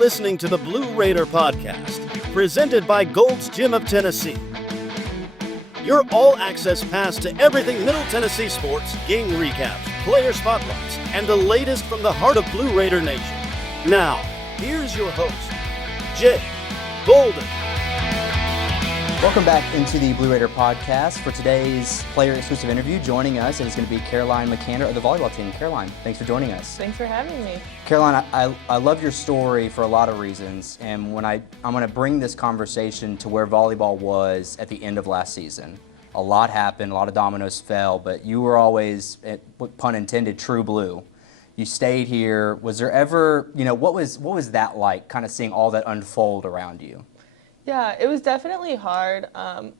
listening to the Blue Raider Podcast, presented by Gold's Gym of Tennessee. Your all-access pass to everything Middle Tennessee sports, game recaps, player spotlights, and the latest from the heart of Blue Raider Nation. Now, here's your host, Jay Golden. Welcome back into the Blue Raider Podcast. For today's player-exclusive interview, joining us is going to be Caroline Macander of the volleyball team. Caroline, thanks for joining us. Thanks for having me. Caroline, I love your story for a lot of reasons, and I'm going to bring this conversation to where volleyball was at the end of last season. A lot happened, a lot of dominoes fell, but you were always, pun intended, true blue. You stayed here. Was there ever, what was that like, kind of seeing all that unfold around you? Yeah, it was definitely hard,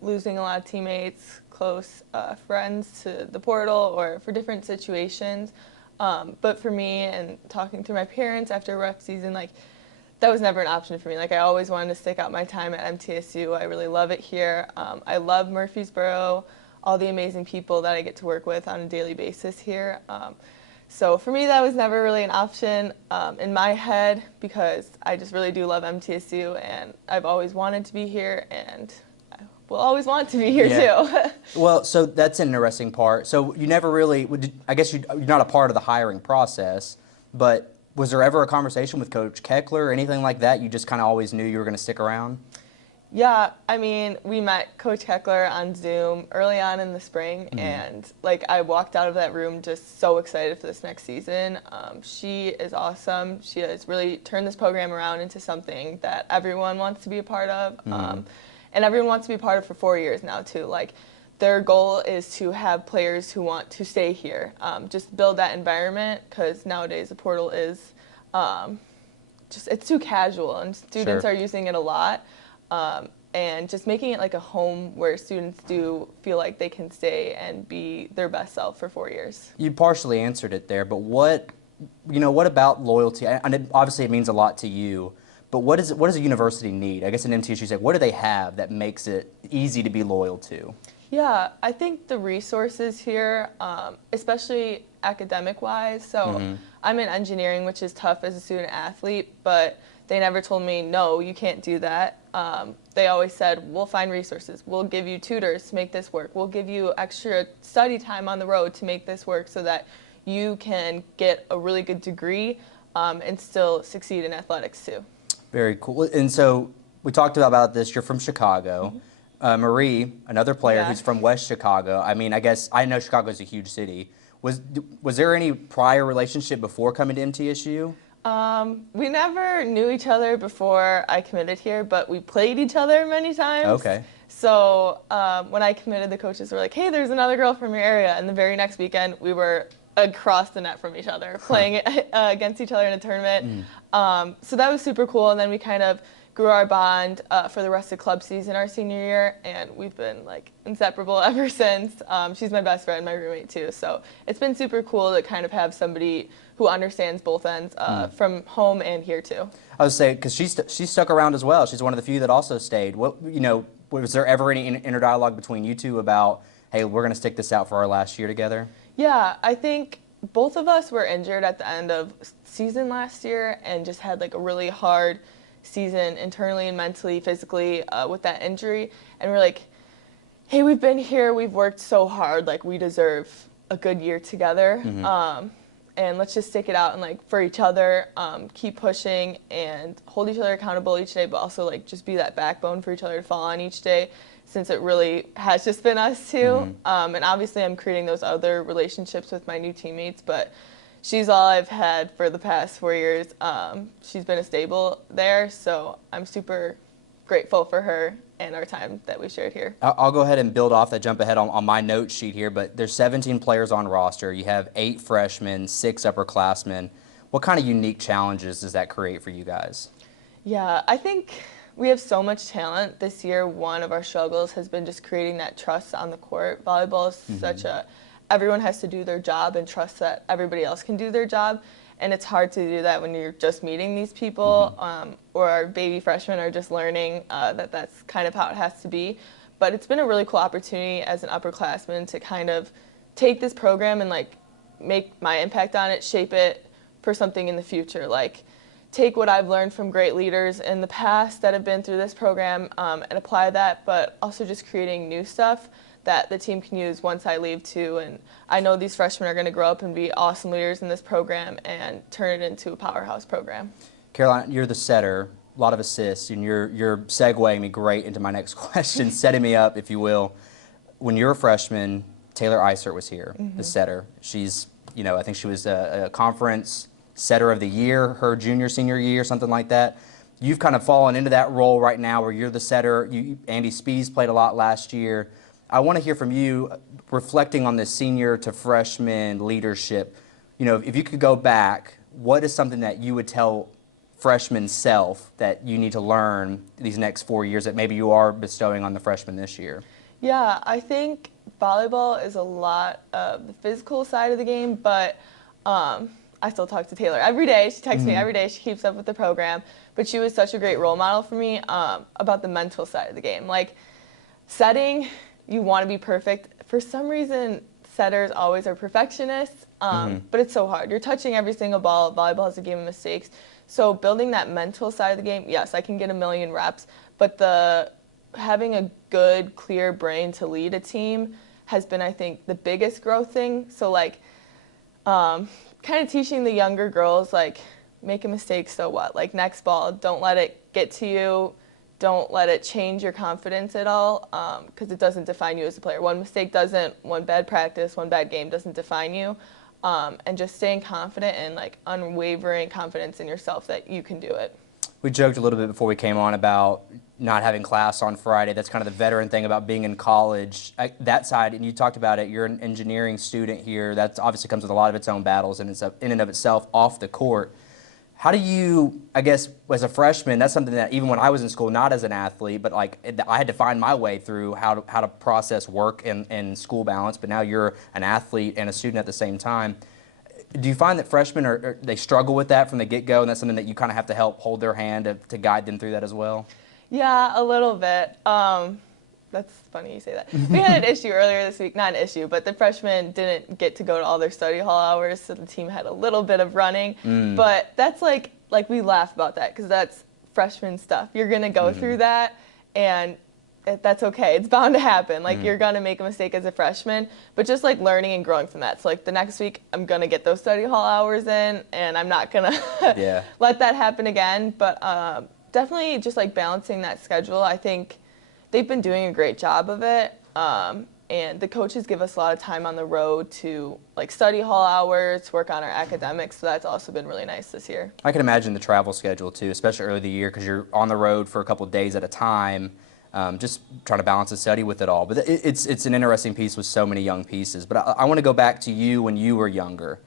losing a lot of teammates, close friends to the portal or for different situations. But for me and talking to my parents after a rough season, that was never an option for me. I always wanted to stick out my time at MTSU. I really love it here. I love Murfreesboro, all the amazing people that I get to work with on a daily basis here. So for me, that was never really an option in my head because I just really do love MTSU, and I've always wanted to be here, and I will always want to be here too. Well, so that's an interesting part. So you never really, I guess you're not a part of the hiring process, but was there ever a conversation with Coach Keckler or anything like that? You just kind of always knew you were going to stick around? Yeah, I mean, we met Coach Keckler on Zoom early on in the spring, and I walked out of that room just so excited for this next season. She is awesome. She has really turned this program around into something that everyone wants to be a part of, and everyone wants to be a part of for 4 years now too. Their goal is to have players who want to stay here, just build that environment, because nowadays the portal is it's too casual, and students are using it a lot. And just making it like a home where students do feel like they can stay and be their best self for 4 years. You partially answered it there, but what about loyalty? And obviously it means a lot to you, but what does a university need? I guess in MTSU, what do they have that makes it easy to be loyal to? Yeah, I think the resources here, especially academic-wise. So I'm in engineering, which is tough as a student athlete, but they never told me, no, you can't do that. They always said, we'll find resources. We'll give you tutors to make this work. We'll give you extra study time on the road to make this work so that you can get a really good degree and still succeed in athletics too. Very cool. And so we talked about this. You're from Chicago. Marie, another player who's from West Chicago. I mean, I know Chicago's a huge city. Was there any prior relationship before coming to MTSU? We never knew each other before I committed here, but we played each other many times. Okay. So when I committed, the coaches were like, hey, there's another girl from your area. And the very next weekend, we were across the net from each other, playing against each other in a tournament. So that was super cool. And then we kind of grew our bond for the rest of club season our senior year, and we've been inseparable ever since. She's my best friend, my roommate too, so it's been super cool to kind of have somebody who understands both ends from home and here too. I would say, because she stuck around as well. She's one of the few that also stayed. Was there ever any inner dialogue between you two about, hey, we're going to stick this out for our last year together? Yeah, I think both of us were injured at the end of season last year and just had a really hard season internally and mentally, physically with that injury, and we're like, hey, we've been here, we've worked so hard, we deserve a good year together, and let's just stick it out and for each other, keep pushing and hold each other accountable each day, but also just be that backbone for each other to fall on each day, since it really has just been us two. And obviously I'm creating those other relationships with my new teammates, but she's all I've had for the past 4 years. She's been a staple there, so I'm super grateful for her and our time that we shared here. I'll go ahead and build off that, jump ahead on my note sheet here, but there's 17 players on roster. You have 8 freshmen, 6 upperclassmen. What kind of unique challenges does that create for you guys? Yeah, I think we have so much talent. This year, one of our struggles has been just creating that trust on the court. Volleyball is everyone has to do their job and trust that everybody else can do their job. And it's hard to do that when you're just meeting these people or our baby freshmen are just learning that that's kind of how it has to be. But it's been a really cool opportunity as an upperclassman to kind of take this program and make my impact on it, shape it for something in the future. take what I've learned from great leaders in the past that have been through this program and apply that, but also just creating new stuff that the team can use once I leave too. And I know these freshmen are going to grow up and be awesome leaders in this program and turn it into a powerhouse program. Caroline, you're the setter, a lot of assists, and you're segueing me great into my next question, setting me up, if you will. When you're a freshman, Taylor Eisert was here, the setter. She's, I think she was a conference setter of the year, her senior year, something like that. You've kind of fallen into that role right now where you're the setter. Andy Spees played a lot last year. I want to hear from you, reflecting on this senior to freshman leadership. If you could go back, what is something that you would tell freshman self that you need to learn these next 4 years that maybe you are bestowing on the freshmen this year? Yeah, I think volleyball is a lot of the physical side of the game, but I still talk to Taylor every day. She texts me every day. She keeps up with the program. But she was such a great role model for me about the mental side of the game. Like, setting, you want to be perfect. For some reason, setters always are perfectionists, but it's so hard. You're touching every single ball. Volleyball is a game of mistakes. So building that mental side of the game, yes, I can get a million reps, but having a good, clear brain to lead a team has been, I think, the biggest growth thing. So, like, kind of teaching the younger girls, like, make a mistake, so what? Like, next ball, don't let it get to you. Don't let it change your confidence at all, because it doesn't define you as a player. One mistake doesn't, one bad practice, one bad game doesn't define you. And just staying confident and, like, unwavering confidence in yourself that you can do it. We joked a little bit before we came on about not having class on Friday. That's kind of the veteran thing about being in college. That side, and you talked about it, you're an engineering student here. That obviously comes with a lot of its own battles and it's in and of itself off the court. How do you, I guess, as a freshman, that's something that even when I was in school, not as an athlete, but like I had to find my way through how to process work and school balance, but now you're an athlete and a student at the same time. Do you find that freshmen, they struggle with that from the get-go, and that's something that you kind of have to help hold their hand to guide them through that as well? Yeah, a little bit. That's funny you say that. We had an issue earlier this week, not an issue, but the freshmen didn't get to go to all their study hall hours, so the team had a little bit of running. But that's like we laugh about that because that's freshman stuff. You're going to go through that, and that's okay. It's bound to happen. Like, you're going to make a mistake as a freshman, but just, like, learning and growing from that. So, like, the next week, I'm going to get those study hall hours in, and I'm not going to let that happen again. But definitely just, like, balancing that schedule. I think they've been doing a great job of it, and the coaches give us a lot of time on the road to, like, study hall hours, work on our academics, so that's also been really nice this year. I can imagine the travel schedule, too, especially early in the year because you're on the road for a couple of days at a time. Just trying to balance the study with it all. But it's an interesting piece with so many young pieces. But I want to go back to you when you were younger.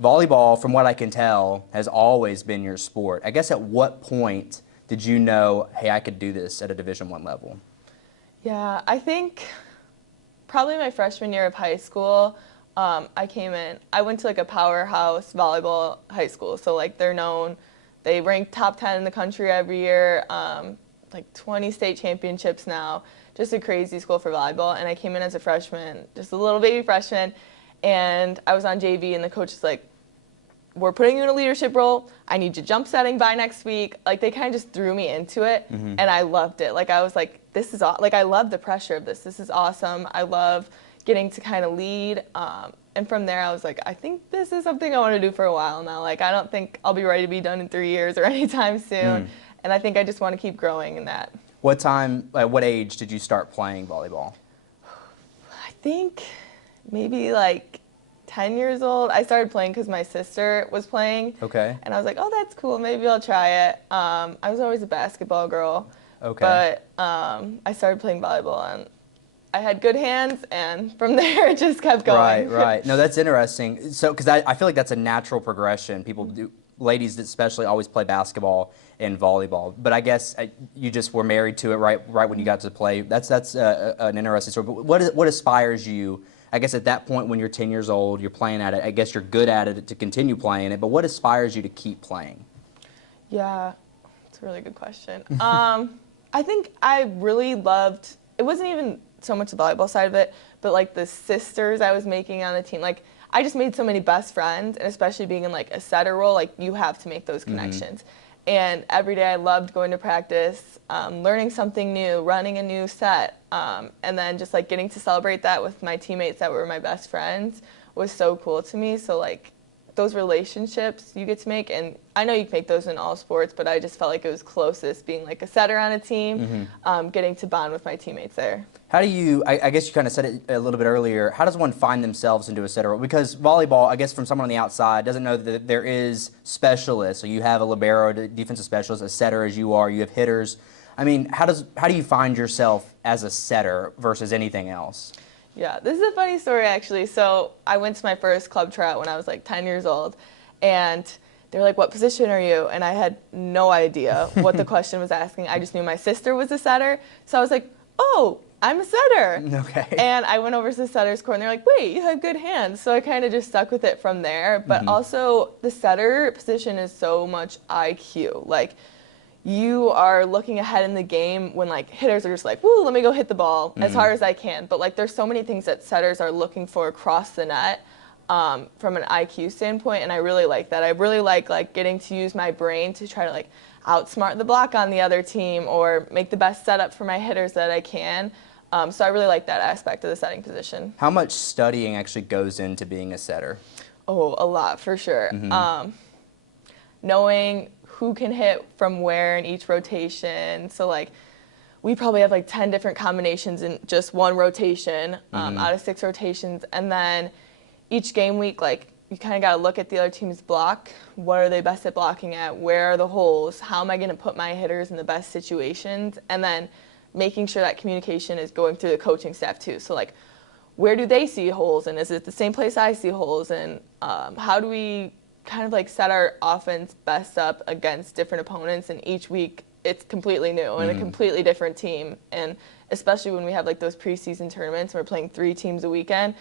Volleyball, from what I can tell, has always been your sport. I guess at what point did you know, hey, I could do this at a Division I level? Yeah, I think probably my freshman year of high school, I came in. I went to, like, a powerhouse volleyball high school. So, like, they're known. They rank top 10 in the country every year. Like 20 state championships now, just a crazy school for volleyball. And I came in as a freshman, just a little baby freshman, and I was on JV, and the coach is like, we're putting you in a leadership role. I need you jump setting by next week. Like, they kind of just threw me into it, and I loved it. Like, I was like, this is like, I love the pressure of this. This is awesome. I love getting to kind of lead. And from there, I was like, I think this is something I want to do for a while now. Like, I don't think I'll be ready to be done in 3 years or anytime soon. And I think I just want to keep growing in that. What time, at what age did you start playing volleyball? I think maybe like 10 years old. I started playing because my sister was playing. Okay. And I was like, oh, that's cool. Maybe I'll try it. I was always a basketball girl. Okay. But I started playing volleyball, and I had good hands, and from there it just kept going. Right. No, that's interesting. So, because I feel like that's a natural progression. People do, ladies especially, always play basketball and volleyball. But I guess you just were married to it right when you got to play. That's an interesting story. But what aspires you? I guess at that point when you're 10 years old, you're playing at it. I guess you're good at it to continue playing it. But what aspires you to keep playing? Yeah, that's a really good question. I think I really loved. It wasn't even so much the volleyball side of it, but like the sisters I was making on the team. Like, I just made so many best friends, and especially being in like a setter role, like you have to make those connections. And every day I loved going to practice, learning something new, running a new set, and then just like getting to celebrate that with my teammates that were my best friends was so cool to me. So like those relationships you get to make, and I know you can make those in all sports, but I just felt like it was closest being like a setter on a team, getting to bond with my teammates there. How do you, I guess you kind of said it a little bit earlier, how does one find themselves into a setter role? Because volleyball, I guess from someone on the outside, doesn't know that there is specialists. So you have a libero, a defensive specialist, a setter as you are, you have hitters. I mean, how do you find yourself as a setter versus anything else? Yeah, this is a funny story actually. So I went to my first club tryout when I was like 10 years old, and they were like, "What position are you?" And I had no idea what the question was asking. I just knew my sister was a setter, so I was like, "Oh, I'm a setter." Okay. And I went over to the setter's court, and they're like, "Wait, you have good hands." So I kind of just stuck with it from there. But also, the setter position is so much IQ. Like, you are looking ahead in the game when like hitters are just like, "Woo, let me go hit the ball as hard as I can." But like, there's so many things that setters are looking for across the net from an IQ standpoint, and I really like that. I really like getting to use my brain to try to like outsmart the block on the other team or make the best setup for my hitters that I can. So I really like that aspect of the setting position. How much studying actually goes into being a setter? Oh, a lot for sure. Knowing who can hit from where in each rotation. So like we probably have like 10 different combinations in just one rotation out of 6 rotations. And then each game week, like you kind of got to look at the other team's block. What are they best at blocking at? Where are the holes? How am I going to put my hitters in the best situations? And then making sure that communication is going through the coaching staff too. So like, where do they see holes, and is it the same place I see holes? And how do we kind of like set our offense best up against different opponents? And each week it's completely new and a completely different team. And especially when we have like those preseason tournaments and we're playing 3 teams a weekend,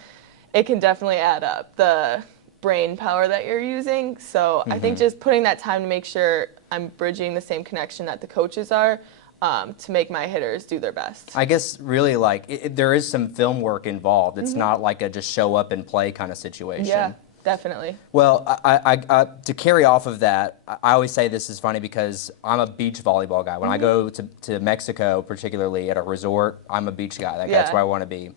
it can definitely add up the brain power that you're using. So I think just putting that time to make sure I'm bridging the same connection that the coaches are to make my hitters do their best. I guess really like there is some film work involved. It's not like a just show up and play kind of situation. Yeah, definitely. Well, I to carry off of that, I always say this is funny because I'm a beach volleyball guy. When I go to Mexico, particularly at a resort, I'm a beach guy. That's where I want to be.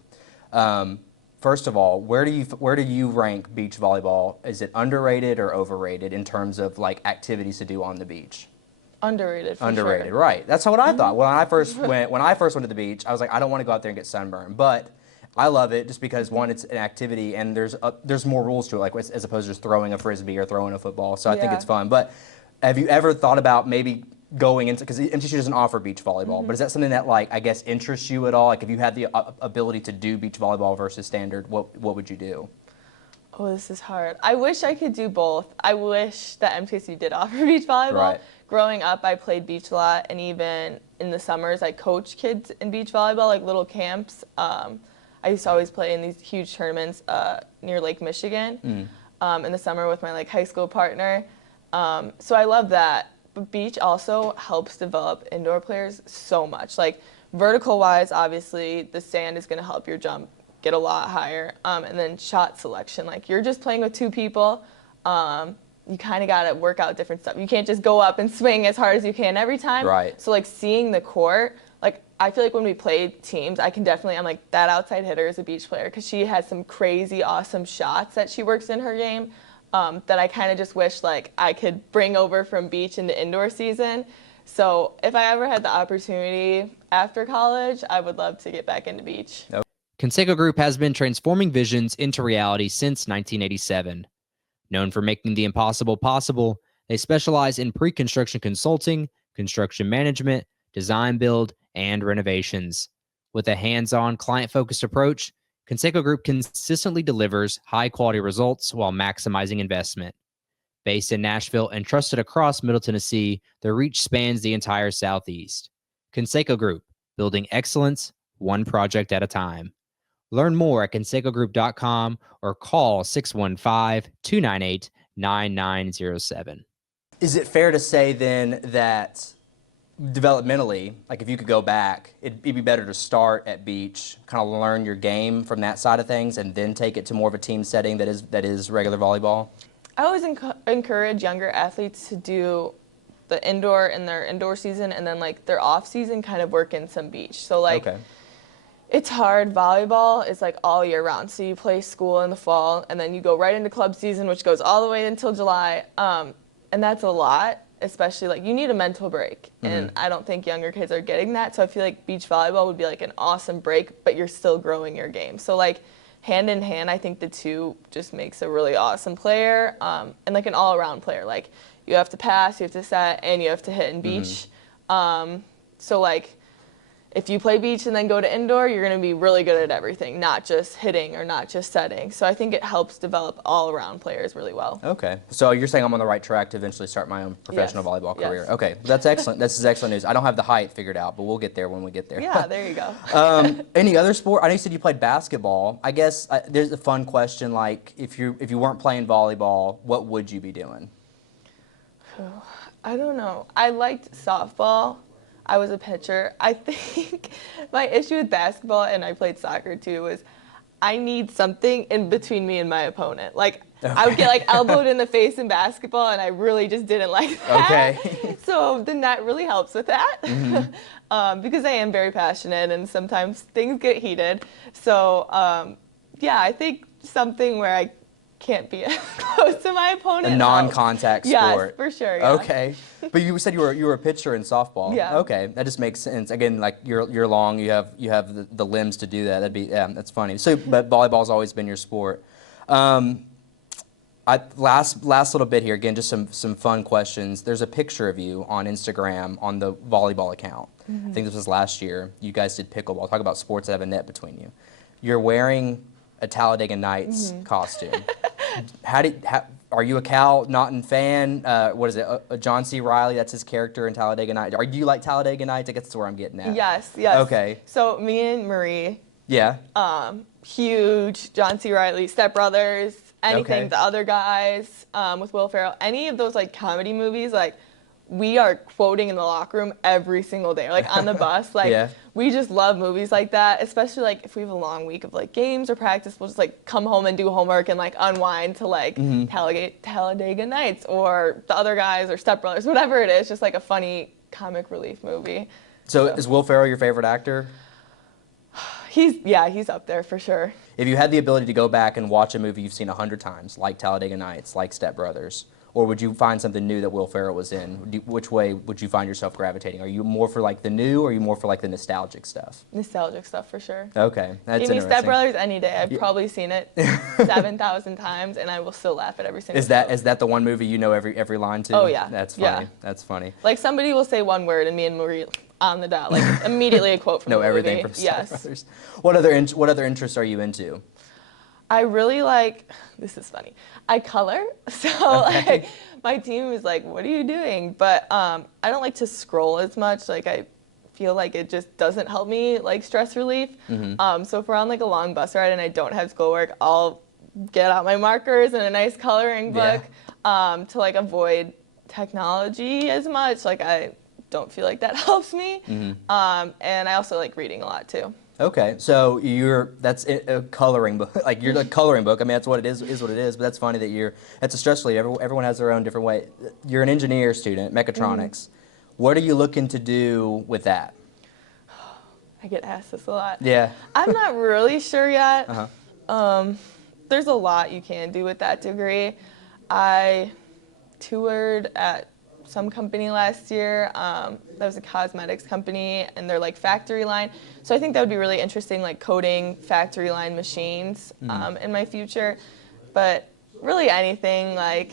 First of all, where do you rank beach volleyball? Is it underrated or overrated in terms of like activities to do on the beach? Underrated. Underrated, right? That's what I thought. When I first went to the beach, I was like, I don't want to go out there and get sunburned, but I love it just because one, it's an activity, and there's more rules to it, like as opposed to just throwing a frisbee or throwing a football. So I think it's fun. But have you ever thought about maybe going into, because MTSU doesn't offer beach volleyball, but is that something that like I guess interests you at all? Like if you had the ability to do beach volleyball versus standard, what would you do? Oh, this is hard. I wish I could do both. I wish that MTSU did offer beach volleyball. Right. Growing up, I played beach a lot, and even in the summers, I coached kids in beach volleyball, like little camps. I used to always play in these huge tournaments near Lake Michigan in the summer with my like high school partner. So I love that. But beach also helps develop indoor players so much. Like vertical-wise, obviously, the sand is going to help your jump get a lot higher. And then shot selection, like you're just playing with 2 people. You kind of got to work out different stuff. You can't just go up and swing as hard as you can every time. Right. So like seeing the court, like I feel like when we play teams, I'm like that outside hitter is a beach player because she has some crazy awesome shots that she works in her game that I kind of just wish like I could bring over from beach into indoor season. So if I ever had the opportunity after college, I would love to get back into beach. Conseco Group has been transforming visions into reality since 1987. Known for making the impossible possible, they specialize in pre-construction consulting, construction management, design build, and renovations. With a hands-on, client-focused approach, Conseco Group consistently delivers high-quality results while maximizing investment. Based in Nashville and trusted across Middle Tennessee, their reach spans the entire Southeast. Conseco Group, building excellence, one project at a time. Learn more at consecogroup.com or call 615-298-9907. Is it fair to say then that developmentally, like if you could go back, it'd be better to start at beach, kind of learn your game from that side of things, and then take it to more of a team setting that is regular volleyball? I always encourage younger athletes to do the indoor in their indoor season, and then like their off season kind of work in some beach. So like Okay. it's hard. Volleyball is like all year round. So you play school in the fall, and then you go right into club season, which goes all the way until July. And that's a lot, especially like you need a mental break. And I don't think younger kids are getting that. So I feel like beach volleyball would be like an awesome break, but you're still growing your game. So like hand in hand, I think the two just makes a really awesome player, and like an all around player. Like you have to pass, you have to set, and you have to hit in beach. So like, if you play beach and then go to indoor, you're going to be really good at everything, not just hitting or not just setting. So I think it helps develop all-around players really well. Okay. So you're saying I'm on the right track to eventually start my own professional volleyball career. Yes. Okay. That's excellent. This is excellent news. I don't have the height figured out, but we'll get there when we get there. Yeah, there you go. Any other sport? I know you said you played basketball. I guess there's a fun question, like if you weren't playing volleyball, what would you be doing? I don't know. I liked softball. I was a pitcher. I think my issue with basketball, and I played soccer too, was I need something in between me and my opponent. Like, I would get like elbowed in the face in basketball, and I really just didn't like that. Okay. So the net really helps with that, because I am very passionate, and sometimes things get heated. So yeah, I think something where I can't be close to my opponent. A non-contact sport. Yes, for sure. Yeah. Okay. But you said you were a pitcher in softball. Yeah. Okay, that just makes sense. Again, like you're long, you have the limbs to do that. That's funny. So, but volleyball's always been your sport. Last little bit here. Again, just some fun questions. There's a picture of you on Instagram on the volleyball account. I think this was last year. You guys did pickleball. Talk about sports that have a net between you. You're wearing a Talladega Nights costume. Are you a Cal Naughton fan? What is it? John C. Reilly, that's his character in Talladega Nights. Do you like Talladega Nights? I guess that's where I'm getting at. Yes. Okay. So me and Marie, Yeah. huge John C. Reilly, Step Brothers, anything, Okay. the other guys, with Will Ferrell, any of those like comedy movies, like we are quoting in the locker room every single day, like on the bus. Like Yeah. we just love movies like that, especially like if we have a long week of like games or practice, we'll just like come home and do homework and like unwind to like Talladega Nights or the other guys or Step Brothers, whatever it is, just like a funny comic relief movie. So is Will Ferrell your favorite actor? He's up there for sure. If you had the ability to go back and watch a movie you've seen 100 times, like Talladega Nights, like Step Brothers, or would you find something new that Will Ferrell was in? Which way would you find yourself gravitating? Are you more for like the new, or are you more for like the nostalgic stuff? Nostalgic stuff for sure. Okay, that's Give me interesting. Step Brothers any day. I've probably seen it 7,000 times, and I will still laugh at every single time. Is that the one movie you know every line to? Oh, yeah. That's funny. Yeah. That's funny. Like somebody will say one word, and me and Marie on the dot, like immediately a quote from Know the movie. everything from Step Yes. Brothers. What other interests are you into? I really like, this is funny, I color. So like my team is like, what are you doing? But I don't like to scroll as much. Like I feel like it just doesn't help me like stress relief. So if we're on like a long bus ride and I don't have schoolwork, I'll get out my markers and a nice coloring book to like avoid technology as much. Like I don't feel like that helps me. And I also like reading a lot too. Okay, so that's a coloring book. Like you're a coloring book. I mean, that's what it is what it is. But that's funny that that's a stress relief. Everyone has their own different way. You're an engineer student, mechatronics. What are you looking to do with that? I get asked this a lot. Yeah. I'm not really sure yet. There's a lot you can do with that degree. I toured at some company last year that was a cosmetics company, and they're like factory line. So I think that would be really interesting, like coding factory line machines in my future. But really anything, like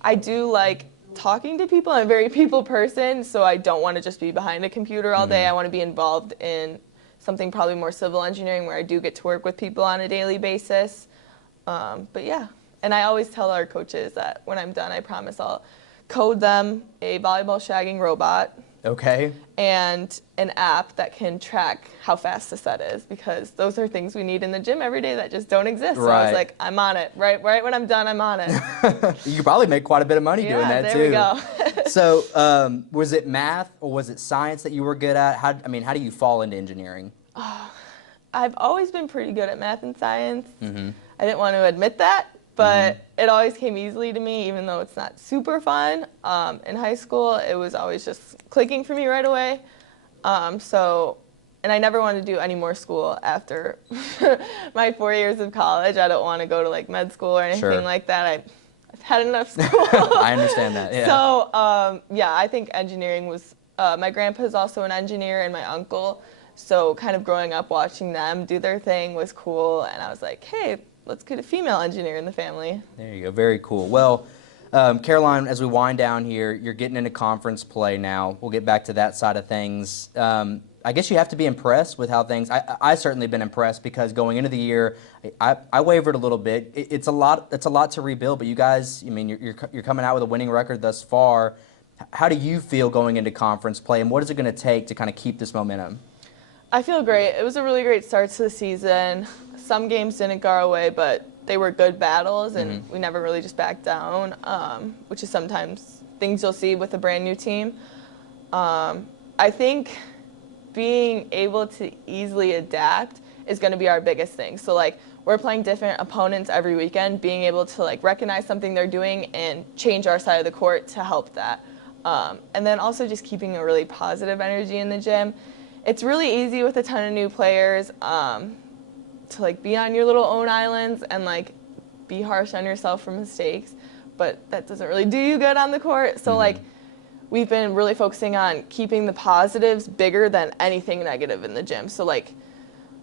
I do like talking to people. I'm a very people person, so I don't want to just be behind a computer all day. I want to be involved in something probably more civil engineering where I do get to work with people on a daily basis. But yeah, and I always tell our coaches that when I'm done, I promise I'll code them a volleyball shagging robot. Okay. And an app that can track how fast the set is, because those are things we need in the gym every day that just don't exist. So I was like, I'm on it. Right when I'm done, I'm on it. You could probably make quite a bit of money doing that there too. we go. So was it math or was it science that you were good at? How do you fall into engineering? I've always been pretty good at math and science. Mm-hmm. I didn't want to admit that, but it always came easily to me, even though it's not super fun. In high school, it was always just clicking for me right away. And I never wanted to do any more school after my 4 years of college. I don't want to go to like med school or anything like that. I've had enough school. I understand that, yeah. So, I think engineering was, my grandpa's also an engineer and my uncle. So kind of growing up watching them do their thing was cool. And I was like, hey, let's get a female engineer in the family. There you go, very cool. Well, Caroline, as we wind down here, you're getting into conference play now. We'll get back to that side of things. I guess you have to be impressed with how things. I certainly been impressed because going into the year, I wavered a little bit. It's a lot to rebuild. But you guys, you're coming out with a winning record thus far. How do you feel going into conference play, and what is it going to take to kind of keep this momentum? I feel great. It was a really great start to the season. Some games didn't go our way, but they were good battles, and we never really just backed down, which is sometimes things you'll see with a brand new team. I think being able to easily adapt is going to be our biggest thing. So like we're playing different opponents every weekend, being able to like recognize something they're doing and change our side of the court to help that. And then also just keeping a really positive energy in the gym. It's really easy with a ton of new players to like be on your little own islands and like be harsh on yourself for mistakes, but that doesn't really do you good on the court. So like we've been really focusing on keeping the positives bigger than anything negative in the gym. So like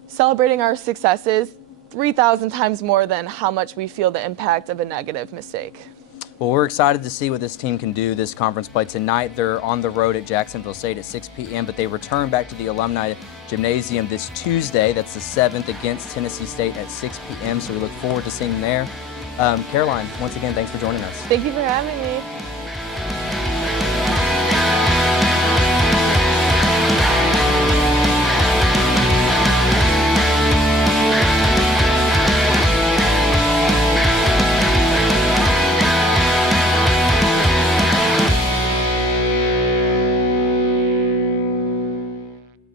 celebrating our successes 3,000 times more than how much we feel the impact of a negative mistake. Well, we're excited to see what this team can do this conference play tonight. They're on the road at Jacksonville State at 6 p.m., but they return back to the Alumni Gymnasium this Tuesday. That's the 7th against Tennessee State at 6 p.m., so we look forward to seeing them there. Caroline, once again, thanks for joining us. Thank you for having me.